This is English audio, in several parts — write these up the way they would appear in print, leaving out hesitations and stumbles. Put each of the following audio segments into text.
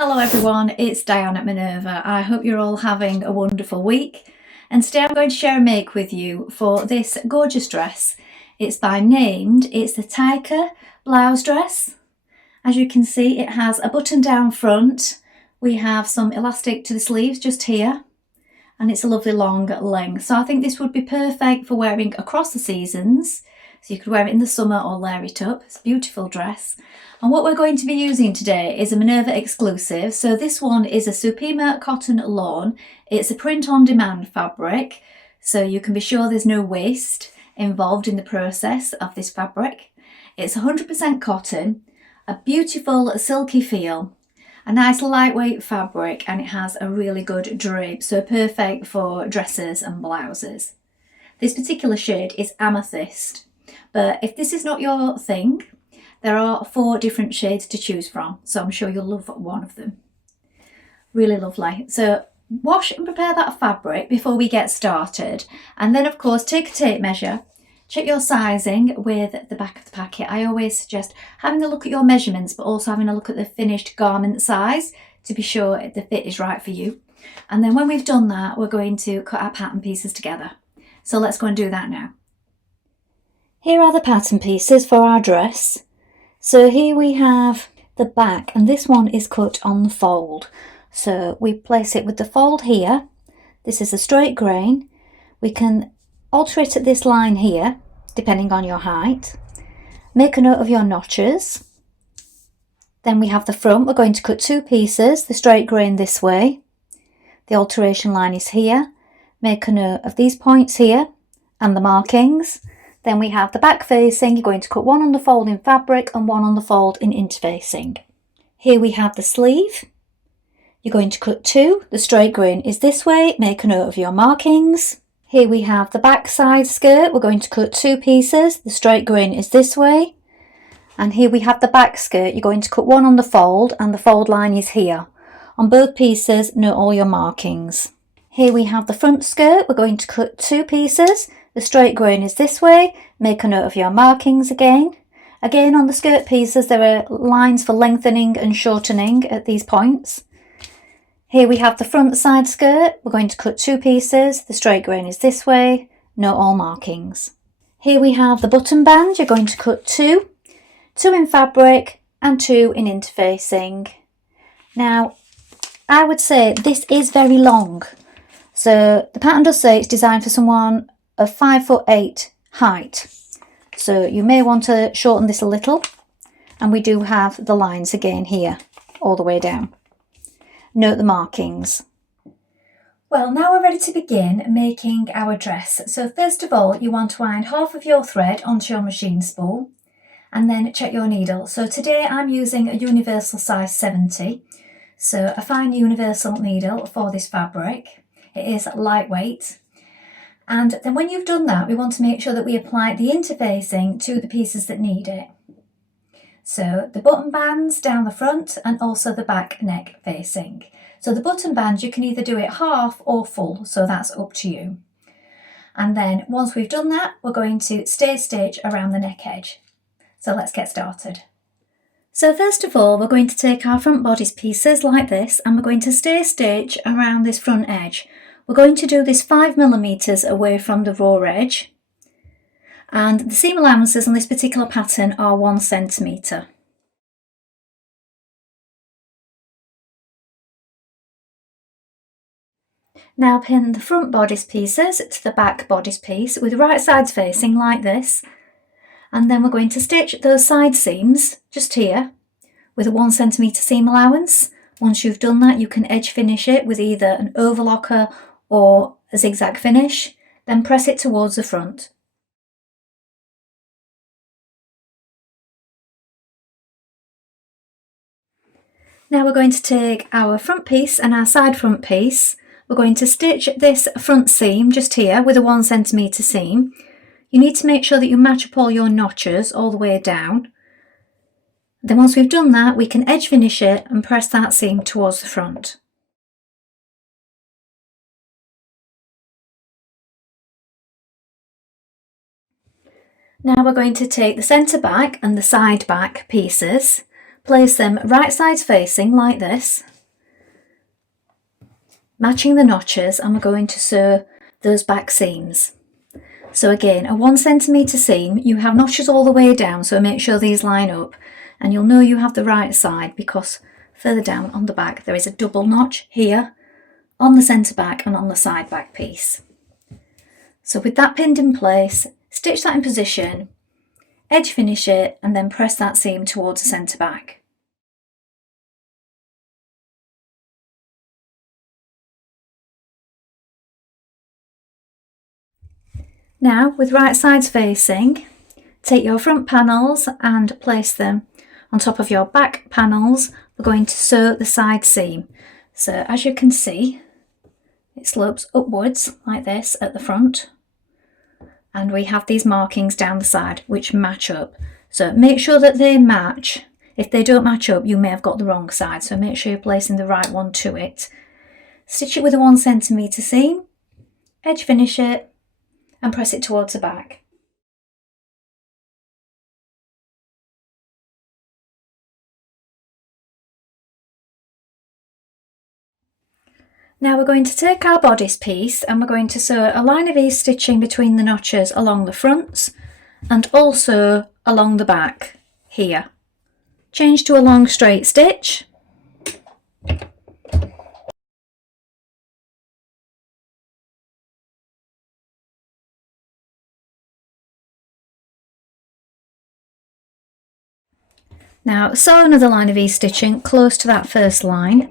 Hello everyone, it's Dianne at Minerva. I hope you're all having a wonderful week. And today I'm going to share a make with you for this gorgeous dress. It's by Named. It's the Tika Blouse Dress. As you can see, it has a button down front. We have some elastic to the sleeves just here. And it's a lovely long length. So I think this would be perfect for wearing across the seasons. So you could wear it in the summer or layer it up. It's a beautiful dress. And what we're going to be using today is a Minerva exclusive. So this one is a Supima cotton lawn. It's a print on demand fabric. So you can be sure there's no waste involved in the process of this fabric. It's 100% cotton, a beautiful silky feel, a nice lightweight fabric, and it has a really good drape. So perfect for dresses and blouses. This particular shade is amethyst. But if this is not your thing, there are 4 different shades to choose from, so I'm sure you'll love one of them. Really lovely. So wash and prepare that fabric before we get started, and then of course take a tape measure, check your sizing with the back of the packet. I always suggest having a look at your measurements, but also having a look at the finished garment size to be sure the fit is right for you. And then when we've done that, we're going to cut our pattern pieces together. So let's go and do that now. Here are the pattern pieces for our dress. So here we have the back, and this one is cut on the fold. So we place it with the fold here. This is a straight grain. We can alter it at this line here, depending on your height. Make a note of your notches. Then we have the front. We're going to cut 2 pieces, the straight grain this way. The alteration line is here. Make a note of these points here and the markings. Then we have the back facing. You're going to cut 1 on the fold in fabric and 1 on the fold in interfacing. Here we have the sleeve. You're going to cut 2. The straight grain is this way. Make a note of your markings. Here we have the back side skirt. We're going to cut 2 pieces. The straight grain is this way. And here we have the back skirt. You're going to cut 1 on the fold, and the fold line is here. On both pieces, note all your markings. Here we have the front skirt. We're going to cut 2 pieces. The straight grain is this way. Make a note of your markings again. Again, on the skirt pieces, there are lines for lengthening and shortening at these points. Here we have the front side skirt. We're going to cut 2 pieces. The straight grain is this way. Note all markings. Here we have the button band. You're going to cut 2. 2 in fabric and 2 in interfacing. Now, I would say this is very long. So the pattern does say it's designed for someone of 5'8" height. So you may want to shorten this a little. And we do have the lines again here, all the way down. Note the markings. Well, now we're ready to begin making our dress. So first of all, you want to wind half of your thread onto your machine spool and then check your needle. So today I'm using a universal size 70. So a fine universal needle for this fabric. It is lightweight. And then when you've done that, we want to make sure that we apply the interfacing to the pieces that need it. So the button bands down the front and also the back neck facing. So the button bands, you can either do it half or full, so that's up to you. And then once we've done that, we're going to stitch around the neck edge. So let's get started. So first of all, we're going to take our front bodice pieces like this, and we're going to stitch around this front edge. We're going to do this 5mm away from the raw edge, and the seam allowances on this particular pattern are 1 cm. Now pin the front bodice pieces to the back bodice piece with the right sides facing like this, and then we're going to stitch those side seams just here with a 1 cm seam allowance. Once you've done that, you can edge finish it with either an overlocker or a zigzag finish, then press it towards the front. Now we're going to take our front piece and our side front piece. We're going to stitch this front seam just here with a 1 cm seam. You need to make sure that you match up all your notches all the way down. Then once we've done that, we can edge finish it and press that seam towards the front. Now we're going to take the centre back and the side back pieces, place them right sides facing like this, matching the notches, and we're going to sew those back seams. So again, a 1 centimetre seam, you have notches all the way down, so make sure these line up, and you'll know you have the right side because further down on the back there is a double notch here on the centre back and on the side back piece. So with that pinned in place, stitch that in position, edge finish it, and then press that seam towards the centre back. Now, with right sides facing, take your front panels and place them on top of your back panels. We're going to sew the side seam. So as you can see, it slopes upwards like this at the front, and we have these markings down the side which match up. So make sure that they match. If they don't match up, you may have got the wrong side, so make sure you're placing the right one to it. Stitch it with a 1 centimetre seam, edge finish it, and press it towards the back. Now we're going to take our bodice piece and we're going to sew a line of ease stitching between the notches along the fronts and also along the back here. Change to a long straight stitch. Now sew another line of ease stitching close to that first line.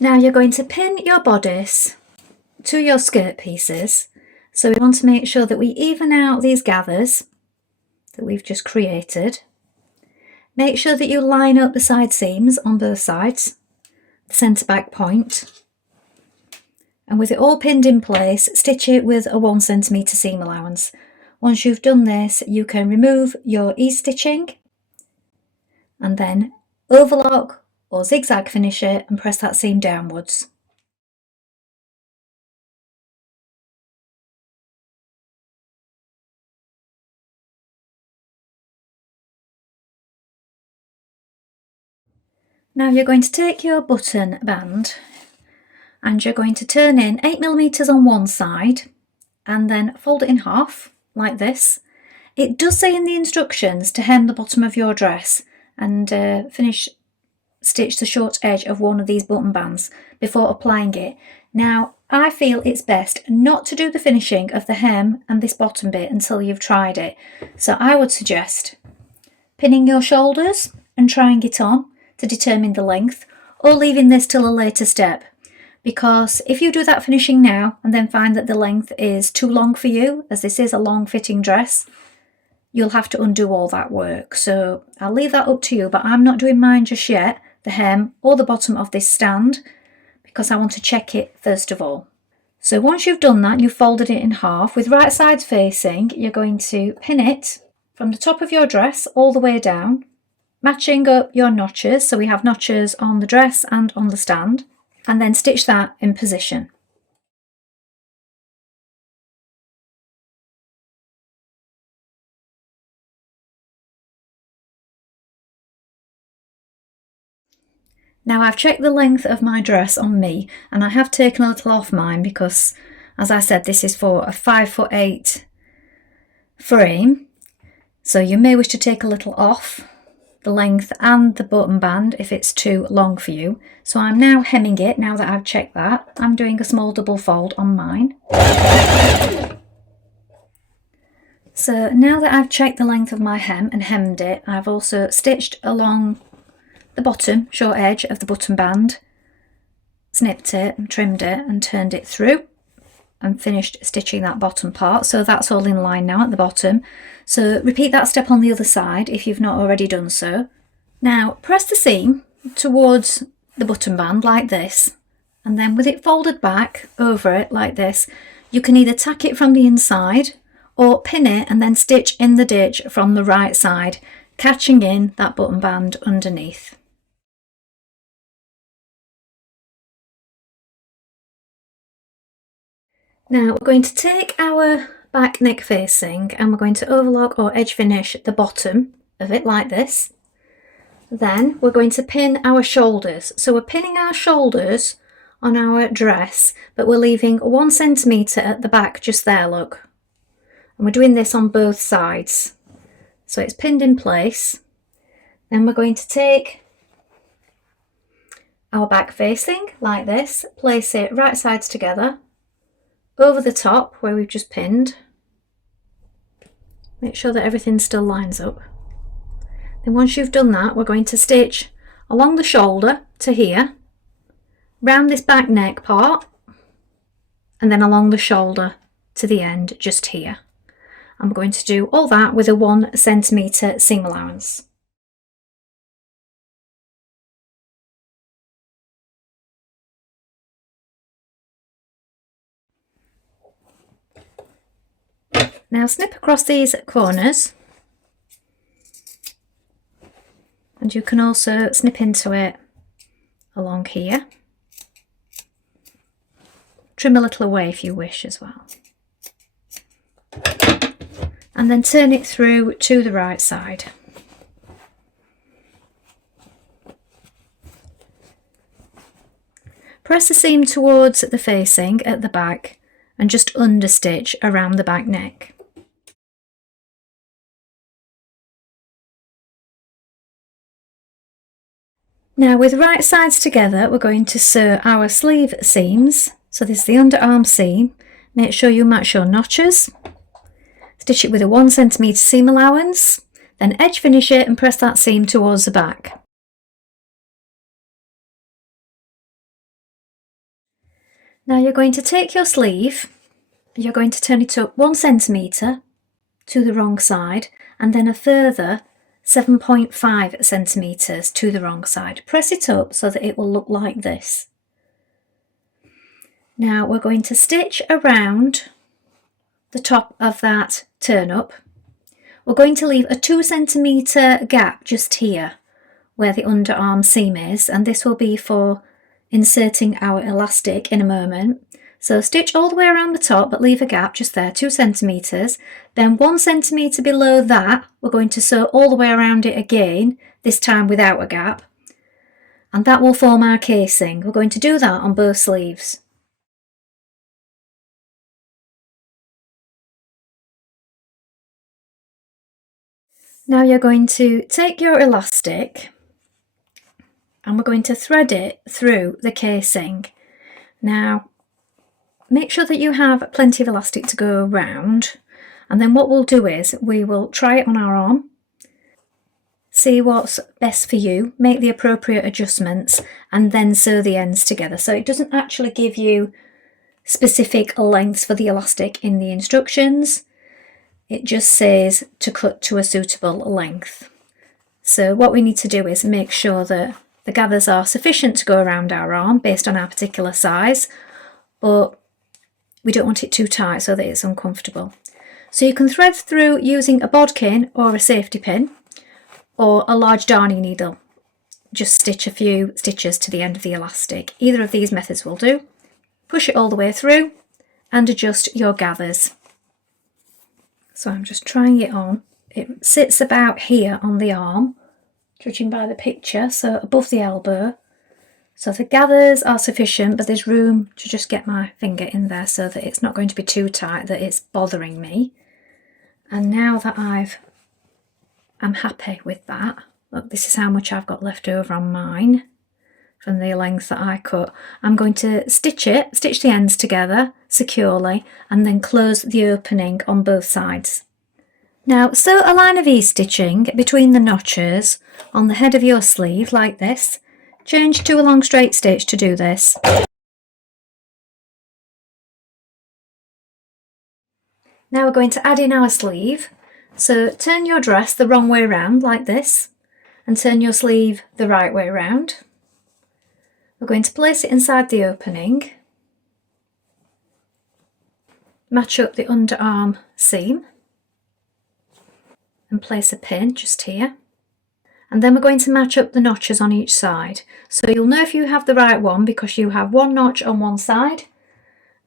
Now you're going to pin your bodice to your skirt pieces, so we want to make sure that we even out these gathers that we've just created. Make sure that you line up the side seams on both sides, the centre back point, and with it all pinned in place, stitch it with a 1 centimetre seam allowance. Once you've done this, you can remove your ease stitching and then overlock or zigzag finish it and press that seam downwards. Now you're going to take your button band and you're going to turn in 8mm on one side and then fold it in half like this. It does say in the instructions to hem the bottom of your dress and stitch the short edge of one of these button bands before applying it. Now I feel it's best not to do the finishing of the hem and this bottom bit until you've tried it. So I would suggest pinning your shoulders and trying it on to determine the length, or leaving this till a later step, because if you do that finishing now and then find that the length is too long for you, as this is a long fitting dress, you'll have to undo all that work. So I'll leave that up to you, but I'm not doing mine just yet, the hem or the bottom of this stand, because I want to check it first of all. So once you've done that, you've folded it in half with right sides facing, you're going to pin it from the top of your dress all the way down, matching up your notches, so we have notches on the dress and on the stand, and then stitch that in position. Now I've checked the length of my dress on me, and I have taken a little off mine because, as I said, this is for a 5'8" frame, so you may wish to take a little off the length and the button band if it's too long for you. So I'm now hemming it. Now that I've checked that, I'm doing a small double fold on mine. So now that I've checked the length of my hem and hemmed it, I've also stitched along the bottom short edge of the button band, snipped it and trimmed it and turned it through and finished stitching that bottom part. So that's all in line now at the bottom. So repeat that step on the other side if you've not already done so. Now press the seam towards the button band like this, and then with it folded back over it like this, you can either tack it from the inside or pin it and then stitch in the ditch from the right side, catching in that button band underneath. Now we're going to take our back neck facing, and we're going to overlock or edge finish the bottom of it like this. Then we're going to pin our shoulders. So we're pinning our shoulders on our dress, but we're leaving 1 centimetre at the back just there, look. And we're doing this on both sides. So it's pinned in place. Then we're going to take our back facing like this, place it right sides together, over the top where we've just pinned. Make sure that everything still lines up. Then once you've done that, we're going to stitch along the shoulder to here, round this back neck part, and then along the shoulder to the end just here. I'm going to do all that with a 1 centimetre seam allowance. Now snip across these corners, and you can also snip into it along here. Trim a little away if you wish as well. And then turn it through to the right side. Press the seam towards the facing at the back and just understitch around the back neck. Now with right sides together, we're going to sew our sleeve seams. So this is the underarm seam. Make sure you match your notches. Stitch it with a 1 centimetre seam allowance, then edge finish it and press that seam towards the back. Now you're going to take your sleeve, you're going to turn it up 1 centimetre to the wrong side, and then a further 7.5 centimetres to the wrong side. Press it up so that it will look like this. Now we're going to stitch around the top of that turn up. We're going to leave a 2 centimetre gap just here where the underarm seam is, and this will be for inserting our elastic in a moment. So stitch all the way around the top but leave a gap just there, 2 centimetres. Then 1 centimetre below that we're going to sew all the way around it again, this time without a gap, and that will form our casing. We're going to do that on both sleeves. Now you're going to take your elastic and we're going to thread it through the casing. Now make sure that you have plenty of elastic to go around, and then what we'll do is we will try it on our arm, see what's best for you, make the appropriate adjustments, and then sew the ends together. So it doesn't actually give you specific lengths for the elastic in the instructions. It just says to cut to a suitable length. So what we need to do is make sure that the gathers are sufficient to go around our arm based on our particular size, but we don't want it too tight so that it's uncomfortable. So you can thread through using a bodkin or a safety pin or a large darning needle. Just stitch a few stitches to the end of the elastic. Either of these methods will do. Push it all the way through and adjust your gathers. So I'm just trying it on. It sits about here on the arm, judging by the picture, so above the elbow. So the gathers are sufficient, but there's room to just get my finger in there so that it's not going to be too tight that it's bothering me. And now that I'm happy with that, look, this is how much I've got left over on mine from the length that I cut. I'm going to stitch the ends together securely and then close the opening on both sides. Now sew a line of E-stitching between the notches on the head of your sleeve like this. Change to a long straight stitch to do this. Now we're going to add in our sleeve. So turn your dress the wrong way around like this and turn your sleeve the right way around. We're going to place it inside the opening, match up the underarm seam and place a pin just here. And then we're going to match up the notches on each side. So you'll know if you have the right one because you have 1 notch on one side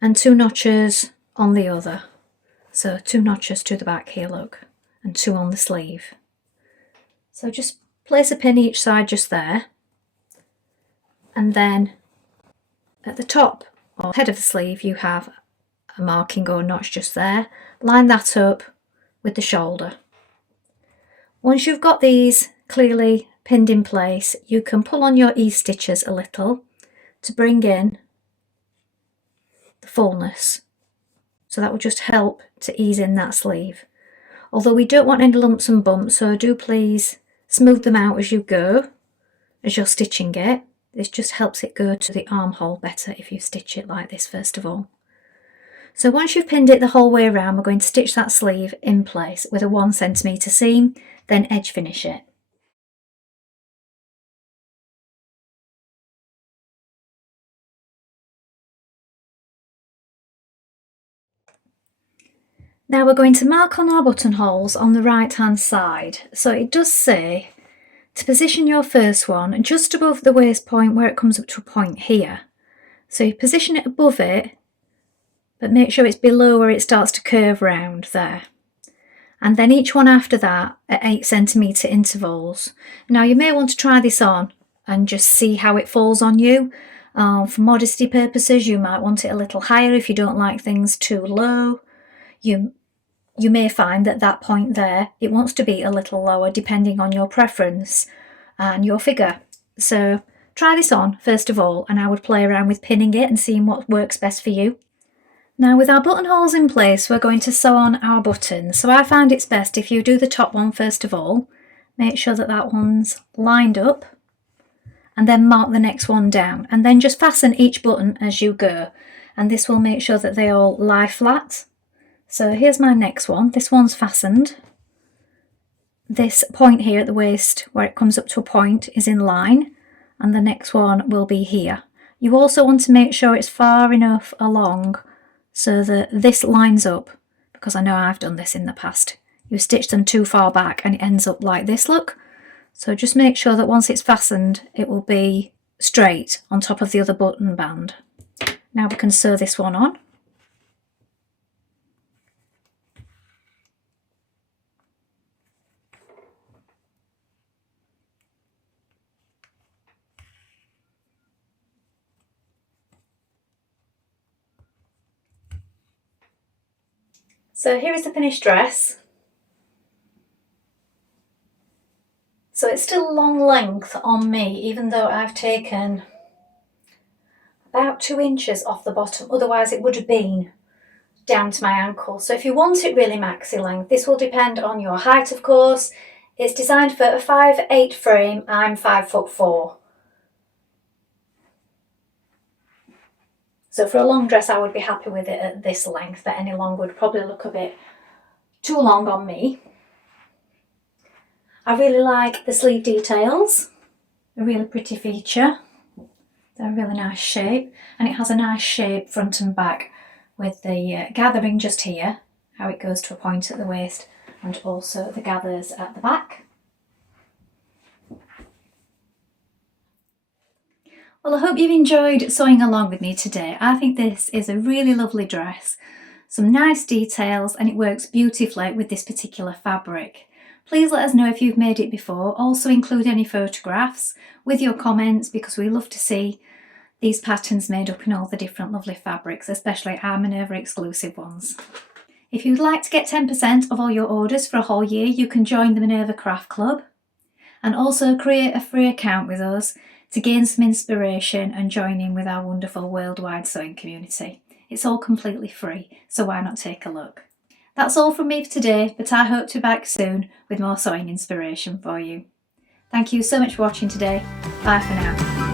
and 2 notches on the other. So 2 notches to the back here, look, and 2 on the sleeve. So just place a pin each side just there, and then at the top or head of the sleeve you have a marking or a notch just there. Line that up with the shoulder. Once you've got these clearly pinned in place, you can pull on your E-stitches a little to bring in the fullness. So that will just help to ease in that sleeve. Although we don't want any lumps and bumps, so do please smooth them out as you go, as you're stitching it. This just helps it go to the armhole better if you stitch it like this first of all. So once you've pinned it the whole way around, we're going to stitch that sleeve in place with a 1 centimetre seam, then edge finish it. Now we're going to mark on our buttonholes on the right hand side. So it does say to position your first one just above the waist point where it comes up to a point here. So you position it above it, but make sure it's below where it starts to curve round there. And then each one after that at 8 centimetre intervals. Now you may want to try this on and just see how it falls on you. For modesty purposes, you might want it a little higher if you don't like things too low. You may find that that point there, it wants to be a little lower depending on your preference and your figure. So try this on first of all, and I would play around with pinning it and seeing what works best for you. Now with our buttonholes in place, we're going to sew on our buttons. So I find it's best if you do the top one first of all, make sure that that one's lined up, and then mark the next one down, and then just fasten each button as you go. And this will make sure that they all lie flat. So here's my next one. This one's fastened. This point here at the waist where it comes up to a point is in line, and the next one will be here. You also want to make sure it's far enough along so that this lines up, because I know I've done this in the past. You stitch them too far back and it ends up like this, look. So just make sure that once it's fastened it will be straight on top of the other button band. Now we can sew this one on. So here is the finished dress. So it's still long length on me, even though I've taken about 2 inches off the bottom, otherwise it would have been down to my ankle. So if you want it really maxi length, this will depend on your height of course. It's designed for a 5'8" frame, I'm 5'4". So for a long dress I would be happy with it at this length, but any longer would probably look a bit too long on me. I really like the sleeve details, a really pretty feature. They're a really nice shape, and it has a nice shape front and back with the gathering just here, how it goes to a point at the waist, and also the gathers at the back. Well, I hope you've enjoyed sewing along with me today. I think this is a really lovely dress, some nice details, and it works beautifully with this particular fabric. Please let us know if you've made it before. Also include any photographs with your comments, because we love to see these patterns made up in all the different lovely fabrics, especially our Minerva exclusive ones. If you'd like to get 10% of all your orders for a whole year, you can join the Minerva Craft Club and also create a free account with us to gain some inspiration and join in with our wonderful worldwide sewing community. It's all completely free, so why not take a look? That's all from me for today, but I hope to be back soon with more sewing inspiration for you. Thank you so much for watching today. Bye for now.